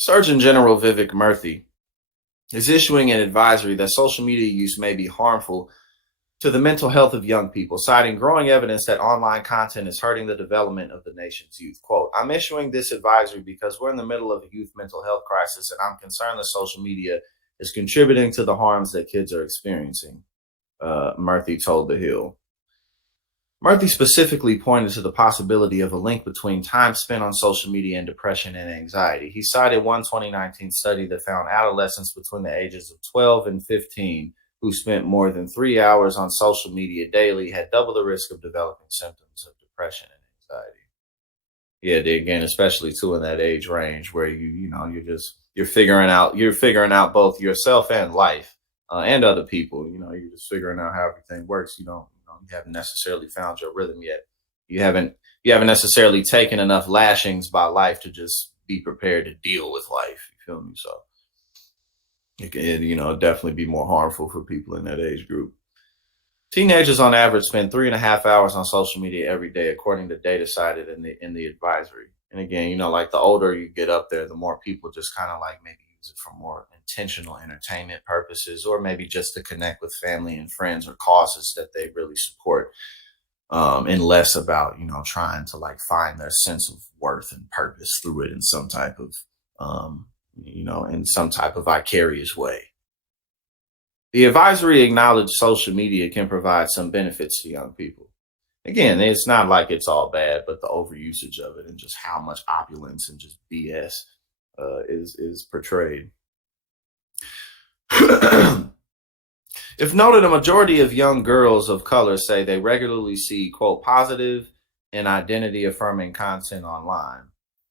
Surgeon General Vivek Murthy is issuing an advisory that social media use may be harmful to the mental health of young people, citing growing evidence that online content is hurting the development of the nation's youth. Quote, I'm issuing this advisory because we're in the middle of a youth mental health crisis, and I'm concerned that social media is contributing to the harms that kids are experiencing, Murthy told The Hill. Murthy specifically pointed to the possibility of a link between time spent on social media and depression and anxiety. He cited one 2019 study that found adolescents between the ages of 12 and 15 who spent more than 3 hours on social media daily had double the risk of developing symptoms of depression and anxiety. Yeah, again, especially too in that age range where you're figuring out both yourself and life and other people. You're just figuring out how everything works. You haven't necessarily found your rhythm yet. You haven't necessarily taken enough lashings by life to just be prepared to deal with life. You feel me? So it can, definitely be more harmful for people in that age group. Teenagers on average spend 3.5 hours on social media every day, according to data cited in the advisory. And again, like the older you get up there, the more people just kind of like maybe use it for more intentional entertainment purposes, or maybe just to connect with family and friends or causes that they really support, and less about, trying to like find their sense of worth and purpose through it in some type of, in some type of vicarious way. The advisory acknowledged social media can provide some benefits to young people. Again, it's not like it's all bad, but the overusage of it and just how much opulence and just BS is portrayed. If noted, a majority of young girls of color say they regularly see, quote, positive and identity affirming content online.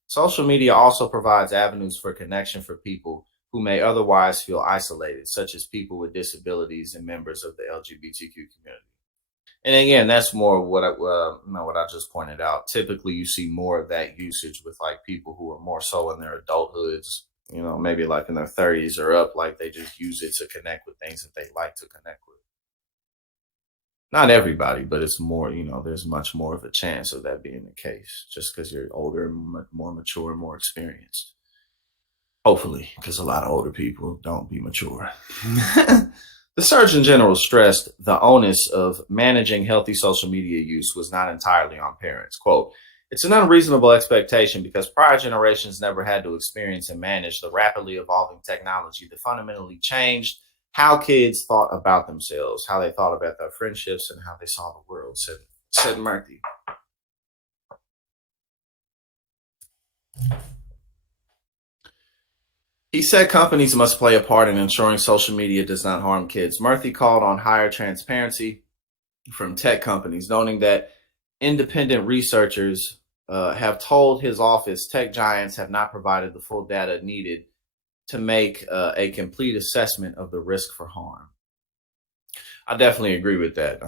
Social media also provides avenues for connection for people who may otherwise feel isolated, such as people with disabilities and members of the LGBTQ community. And again, that's more what I just pointed out. Typically, you see more of that usage with like people who are more so in their adulthoods, maybe like in their 30s or up, like they just use it to connect with things that they like to connect with. Not everybody, but it's more, there's much more of a chance of that being the case just because you're older, more mature, more experienced. Hopefully, because a lot of older people don't be mature. The Surgeon General stressed the onus of managing healthy social media use was not entirely on parents. Quote, it's an unreasonable expectation because prior generations never had to experience and manage the rapidly evolving technology that fundamentally changed how kids thought about themselves, how they thought about their friendships, and how they saw the world, said Murthy. He said companies must play a part in ensuring social media does not harm kids. Murthy called on higher transparency from tech companies, noting that independent researchers have told his office tech giants have not provided the full data needed to make a complete assessment of the risk for harm. I definitely agree with that.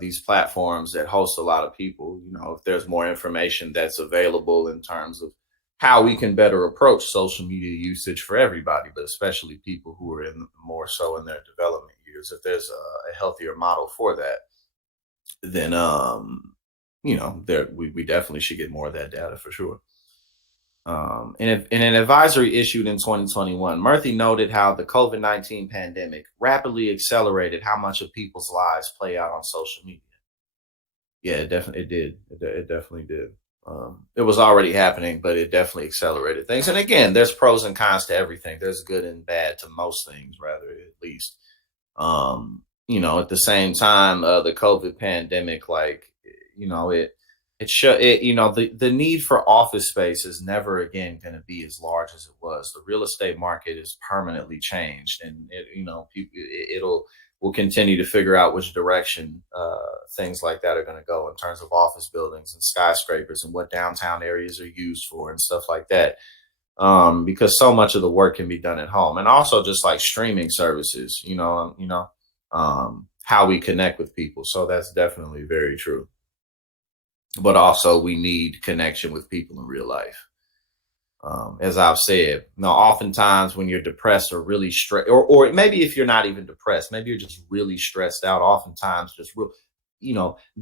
These platforms that host a lot of people, if there's more information that's available in terms of how we can better approach social media usage for everybody, but especially people who are in more so in their development years. If there's a healthier model for that, then we definitely should get more of that data for sure. In an advisory issued in 2021, Murthy noted how the COVID-19 pandemic rapidly accelerated how much of people's lives play out on social media. Yeah, it definitely did. It definitely did. It was already happening, but it definitely accelerated things. And again, there's pros and cons to everything. There's good and bad to most things, rather, at least. At the same time, the COVID pandemic, like, the need for office space is never again going to be as large as it was. The real estate market is permanently changed, and we'll continue to figure out which direction things like that are going to go in terms of office buildings and skyscrapers and what downtown areas are used for and stuff like that. Because so much of the work can be done at home, and also just like streaming services, how we connect with people. So that's definitely very true. But also we need connection with people in real life. As I've said, oftentimes when you're depressed or really stressed, or maybe if you're not even depressed, maybe you're just really stressed out, oftentimes just real,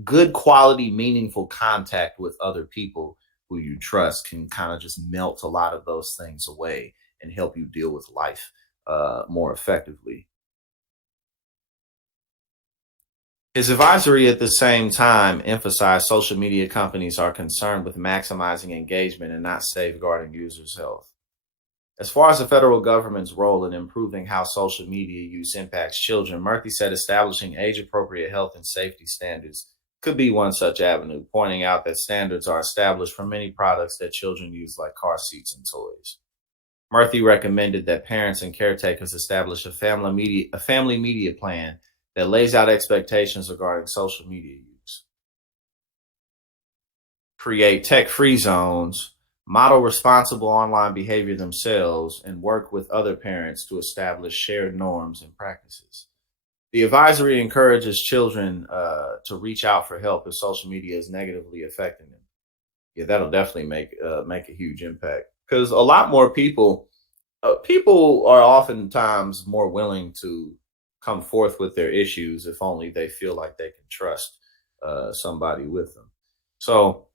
good quality, meaningful contact with other people who you trust can kind of just melt a lot of those things away and help you deal with life more effectively. His advisory at the same time emphasized social media companies are concerned with maximizing engagement and not safeguarding users' health. As far as the federal government's role in improving how social media use impacts children, Murthy said establishing age appropriate health and safety standards could be one such avenue, pointing out that standards are established for many products that children use, like car seats and toys. Murthy recommended that parents and caretakers establish a family media plan that lays out expectations regarding social media use, create tech-free zones, model responsible online behavior themselves, and work with other parents to establish shared norms and practices. The advisory encourages children to reach out for help if social media is negatively affecting them. Yeah, that'll definitely make a huge impact, because a lot more people are oftentimes more willing to come forth with their issues if only they feel like they can trust somebody with them. So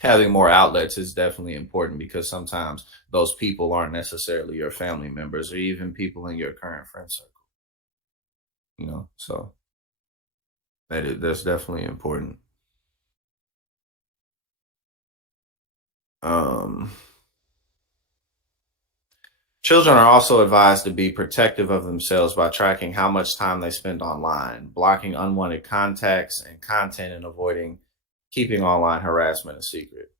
having more outlets is definitely important, because sometimes those people aren't necessarily your family members or even people in your current friend circle. So that's definitely important. Um, Children are also advised to be protective of themselves by tracking how much time they spend online, blocking unwanted contacts and content, and avoiding keeping online harassment a secret.